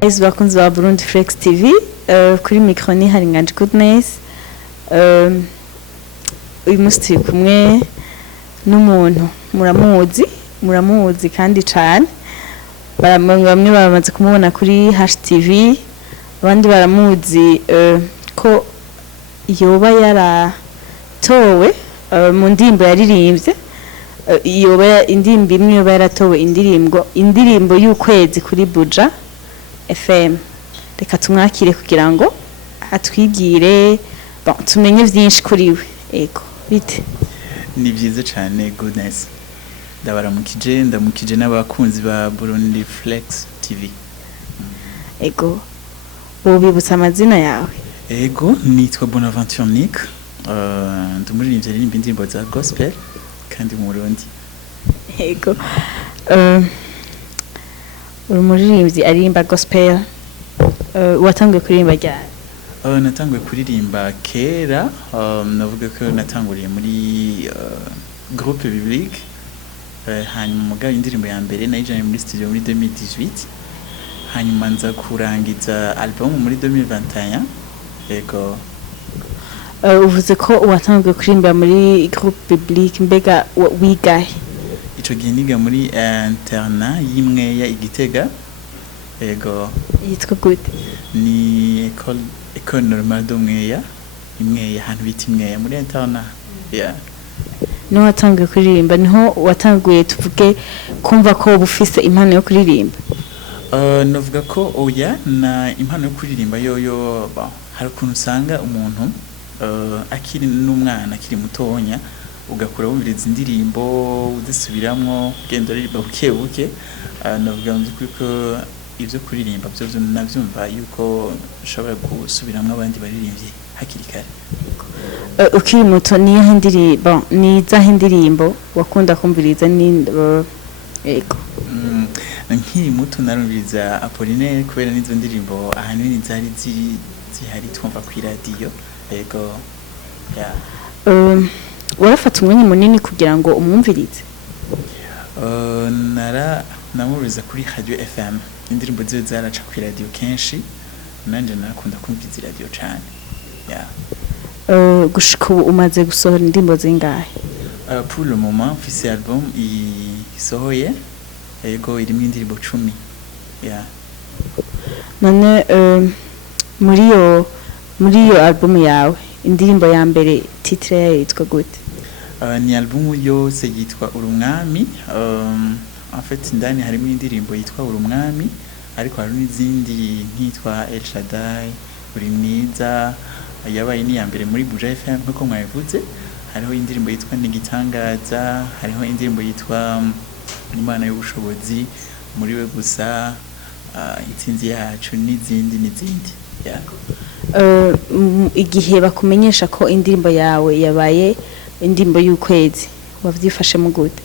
Guys, bakunzi ba Burundi Flex TV, kuri micro ni hari nganje Goodness. Uyu munsi turi kumwe n'umuntu muramuzi kandi cyane. Bamwe bamaze kumubona kuri #TV, abandi baramuzi ko yoba yaratowe mu ndimbo yaririmbye. Yoba indirimbo imwe yoba yaratowe indirimbo y'ukwezi kuri BUJA FM. Reka tumwakire kugira ngo atwigire tumenye byinshi kuri we. Ego bite? Ni byiza cyane Goodness. Ndamukije n'abakunzi ba Burundi Flex TV. Ego bibutsa amazina yawe? Ego nitwa Bonaventure Nick. Ndumuririmbyi aririmba indirimbo za gospel kandi mu Burundi. Ego umuririmbyi aririmba gospel. Watangiye kuririmba ryari? Natanguye kuririmba kera. Navuga ko natanguriye muri groupe biblique. Hanyuma mugabe indirimbo ya mbere nayijanye muri studio muri 2018. Hanyuma nza kurangiza album muri 2021. Ego uvuze ko watangiye kuririmba muri groupe biblique, mbega wigahe? Ico gihe niga muri interna y'imwe ya Igitega. Ego yitwa gute? Ni école normale d'Umweya, imweya hantu bita imweya muri interna. Yeah. No watangiye kuririmba niho watanguye tuvuge kumva ko bufise impano yo kuririmba? Navuga ko oya na impano yo kuririmba yoyo hari ukuntu usanga umuntu akiri n'umwana akiri mutonya ugakura wumviriza indirimbo udasubiramwo genda ririmba buke. Navuga ko ivyo kuririmba byo navyumva yuko ushobora gusubiramwo abandi baririmbyi hakiri kare. Ukiri muto ni za indirimbo wakunda kumviriza ego? Nkiri muto narumviriza Apollinaire kubera nizo ndirimbo ahanini zari zihari twumva ku radio. Ego warafata umwanya munini kugira ngo umwumvirize? Namuriza kuri Radio FM indirimbo ziwe zaraca ku radio kenshi nanje narakunda kumviriza radio cyane. Gushika ubu umaze gusohora indirimbo zingahe? Pour le moment mfise album isohoye. Ego irimo indirimbo 10. None muri iyo album yawe indirimbo ya mbere titre yayo yitwa gute? Ni album yose yitwa Urumwami. En fait ndani harimo indirimbo yitwa Urumwami ariko hari n'izindi nkitwa El Shaddai, Uri mwiza, yabaye ni iyambere muri BUJA FM nkuko mwabivuze. Hariho indirimbo yitwa Nigitangaza, hariho indirimbo yitwa Imana y'ubushobozi, muri we gusa, intsinzi yacu n'izindi. Igihe bakumenyesha ko indirimbo yawe yabaye indirimbo y'ukwezi wavyifashe mu gute?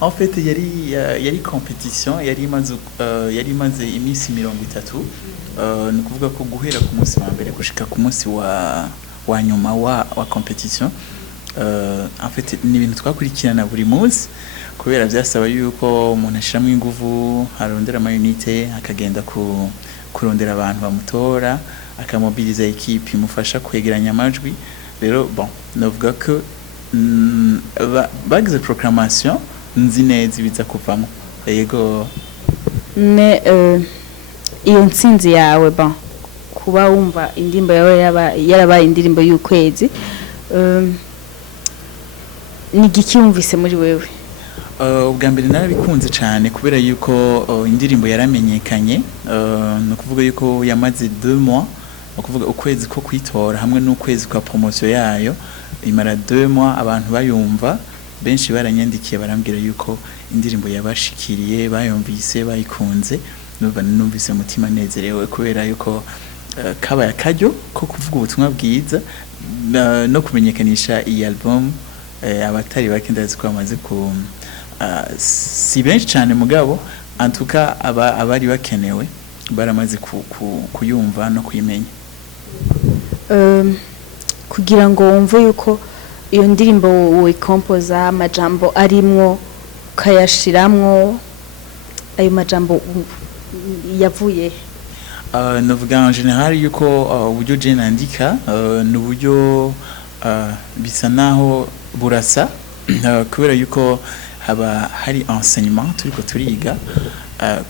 En fait yari competition yari maze iminsi 30. Ni kuvuga ko guhera ku munsi wa mbere gushika ku munsi wa nyuma wa competition. En fait ni ibintu twakurikirana buri munsi kubera byasaba yuko umuntu ashiramo ingufu arondera amayunite akagenda kurondera abantu bamutora akamobiliza equipe imufasha kwegeranya amajwi. Rero navuga ko bagize proclamation nzi neza ibiza kuvamo. Yego iyo ntsinzi yawe kuba wumva indirimbo yawe yarabaye indirimbo y'ukwezi, ni giki wumvise muri wewe? Ubwa mbere narabikunze cyane kubera yuko indirimbo yaramenyekanye. No kuvuga yuko yamaze 2 mois, ukuvuga ukwezi ko kwitora hamwe n'ukwezi kwa promotion yayo imara 2 mois abantu bayumva. Benshi baranyandikiye barambwira yuko indirimbo yabashikiriye bayumvise bayikunze. Numvise umutima nezerewe kubera yuko kabaye akaryo ko kuvuga ubutumwa bwiza no kumenyekanisha iyi album. Abatari bakendaze ko bamaze si benshi cyane mugabo antuka abari bakenewe baramaze kuyumva no kuyimenya. Kugira ngo wumve yuko iyo ndirimbo wowe composer amajambo arimwo ukayashiramwo ayo majambo yavuye navuga en general yuko uburyo je nandika ni uburyo bisa naho burasa kubera yuko haba hari enseignement turiko turiga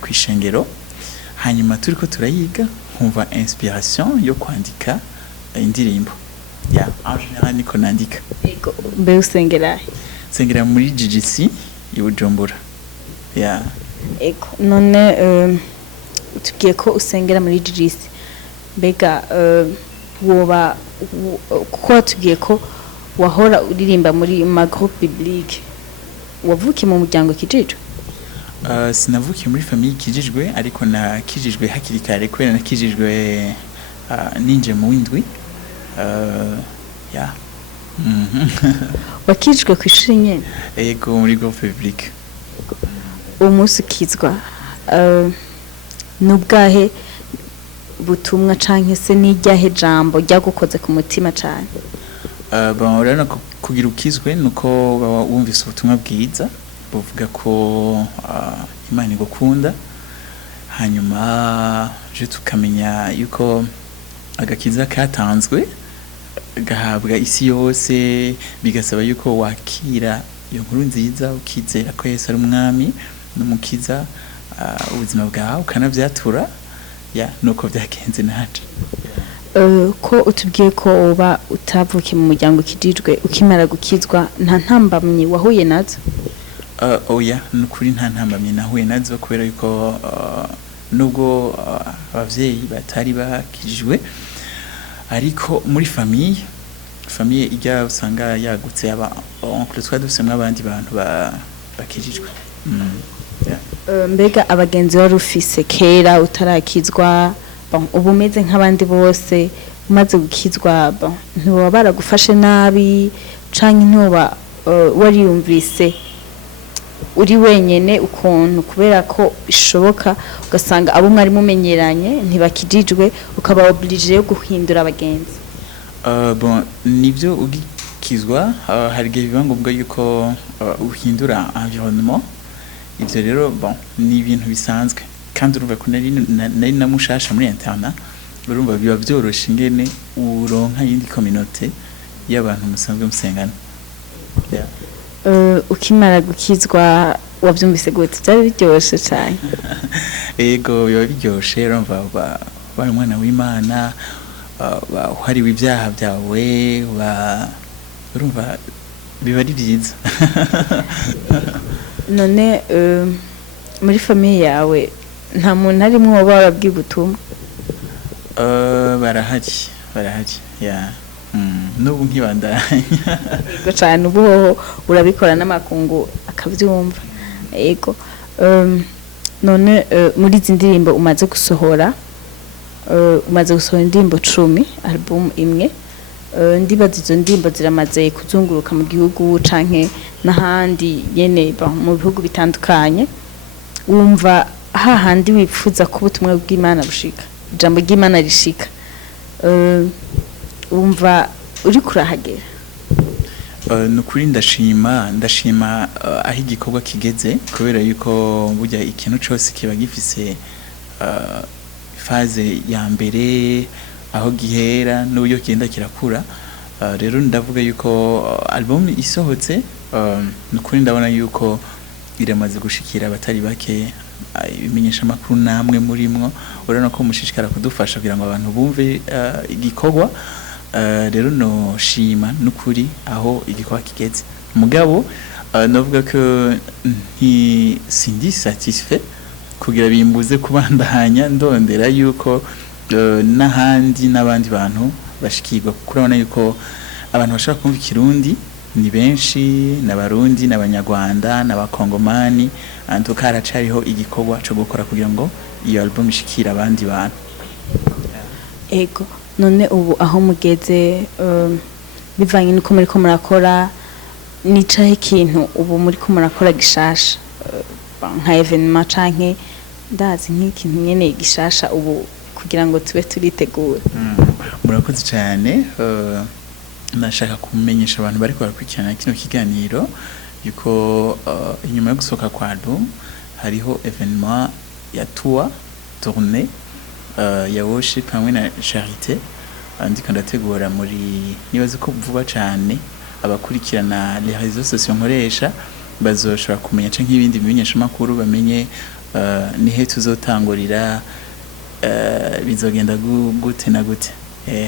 kwishengero hanyuma turiko turayiga nkumva inspiration yo kwandika indirimbo ya en general niko nandika. Ego mbe usengera muri GGC i Bujumbura ya ego none tugiye ko usengera muri GGC mbega woba kuko tugiye ko wahora uririmba muri ma groupe biblique wavukiye mu muryango kijijwe? Sinavukiye muri famille kijijwe ariko nakijijwe hakiri kare kubera nakijijwe ninje mu windwi ya wakijwe ku ishuri nyene? Ego muri groupe biblique. Umunsi ukizwa nubwahe butumwa canke se n'iryahe jambo ryagukoze ku mutima cyane? Bon urana kugira ukizwe nuko wumvise ubutumwa bwiza buvuga ko Imana igukunda hanyuma je tukamenya yuko agakiza katanzwe gahabwa isi yose bigasaba yuko wakira iyo nkuru nziza ukizera ko Yesu ari umwami n'umukiza ubuzima bwawe ukanavyatura ya nuko byagenze naje. Ko utubwiye ko uba utavukiye mu muryango kijijwe ukimara gukizwa nta ntambamye wahuye nazo? Oya nukuri nta ntambamye nahuye nazo kubera yuko nubwo abavyeyi batari bakijijwe ariko muri famille ijya usanga yagutse aba oncle twadusemwe abandi bantu bakijijwe. Mbega abagenzi wari ufise kera utarakizwa ubu umeze nk'abandi bose umaze gukizwa ntiwaba baragufashe nabi canke ntuba wariyumvise uri wenyene ukuntu kubera ko bishoboka ugasanga abo mwari mumenyeranye ntibakijijwe ukaba obligé yo guhindura abagenzi? Bon nivyo ugikizwa hari gihe biba ngombwa yuko uhindura environnement. Ivyo rero bon ni ibintu bisanzwe kandi urumva ko nari namushasha muri interna urumva biba byoroshe ingene uronka yindi communauté y'abantu musanzwe musengana. Ukimara gukizwa wavyumvise gute? Byari biryoshe cyane? Ego biba biryoshe urumva bari umwana w'Imana uhariwe ibyaha byawe urumva biba ari byiza. None muri famille yawe nta muntu arimwo waba warabwiye ubutumwa? Barahari ya n'ubu nkibandanya. Ego cyane ubu urabikora n'amakungu akavyumva. Ego none muri izi ndirimbo umaze gusohora indirimbo 10 album imwe ndibaza izo ndirimbo ziramaze kuzunguruka mu gihugu canke n'ahandi nyene mu bihugu bitandukanye wumva hahandi wipfuza ko ubutumwa bw'Imana bushika ijambo ry'Imana rishika wumva uri kurahagera? Nukuri ndashima aho igikorwa kigeze kubera yuko burya ikintu cyose kiba gifise faze ya mbere aho gihera n'uburyo kigenda kirakura. Rero ndavuga yuko album isohotse nukuri ndabona yuko iramaze gushikira abatari bake ibimenyesha makuru namwe murimwo urabona ko mushishikara kudufasha kugira ngo abantu bumve igikorwa. Rero no shima nukuri aho igikorwa kigeze mugabo navuga ko sindi satisfait kugira bimbuze kubandanya ndondera yuko n'ahandi n'abandi bantu bashikirwa kuko urabona yuko abantu bashaka kumva ikirundi ni benshi n'abarundi n'abanyarwanda n'abakongomani antuka haracariho igikorwa cyo gukora kugira ngo iyo album ishikira abandi bantu. Ego none ubu aho mugeze bivanye nuko muri ko murakora nicaye ikintu ubu muri ko murakora gishasha nka evenement canke ndazi nk'ikintu nyene gishasha ubu kugira ngo tube turitegura? Murakoze cyane. Nashaka kumenyesha abantu bari kwarakurikirana kino kiganiro yuko inyuma yo gusohoka kwa album hariho evenement ya tour tournée ya worship hamwe na charité ndiko ndategura muri nibaze ko vuba cyane abakurikirana les réseaux sociaux nkoresha bazoshobora kumenya canke ibindi bimenyesha makuru bamenye nihe tuzotangurira bizogenda gute na gute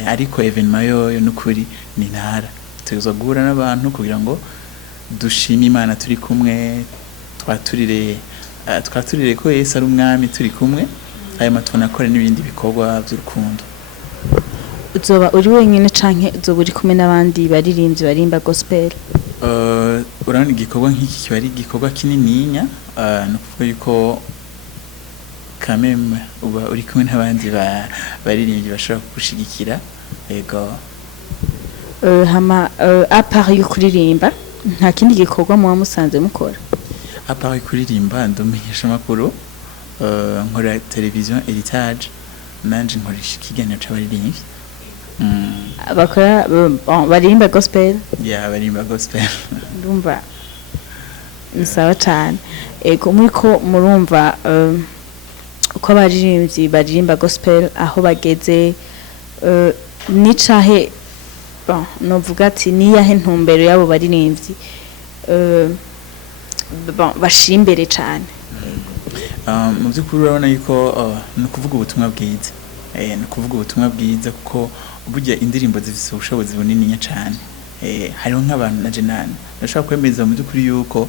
ariko evenement yoyo nukuri ni ntara tuzogura guhura n'abantu kugira ngo dushime Imana turi kumwe twaturire ko Yesu ari umwami turi kumwe aya matona akora n'ibindi bikorwa by'urukundo. Uzoba uri wenyine canke uzoba uri kumwe n'abandi baririmbyi barimba gospel? Urabona igikorwa nk'iki kiba ari igikorwa kinininya no kuvuga yuko kameme uba uri kumwe n'abandi baririmbyi bashobora kugushigikira yego. Hama apart yo kuririmba nta kindi gikorwa muba musanze mukora? Apart kuririmba ndomenyesha makuru nkora television heritage nanje nkoresha ikiganiro c'abaririmbyi bakora barimba gospel. Barimba gospel. Ndumva ni sawa cyane. Ego muriko murumva uko abaririmbyi barimba gospel aho bageze nicahe novuga ati niyahe ntumbero yabo baririmbyi bashimbere cyane. Mu by'ukuri urabona yuko ni ukuvuga ubutumwa bwiza ni ukuvuga ubutumwa bwiza kuko burya indirimbo zifite ubushobozi bunini cyane hariho nk'abantu na jenani ndashaka kwemeza mu by'ukuri yuko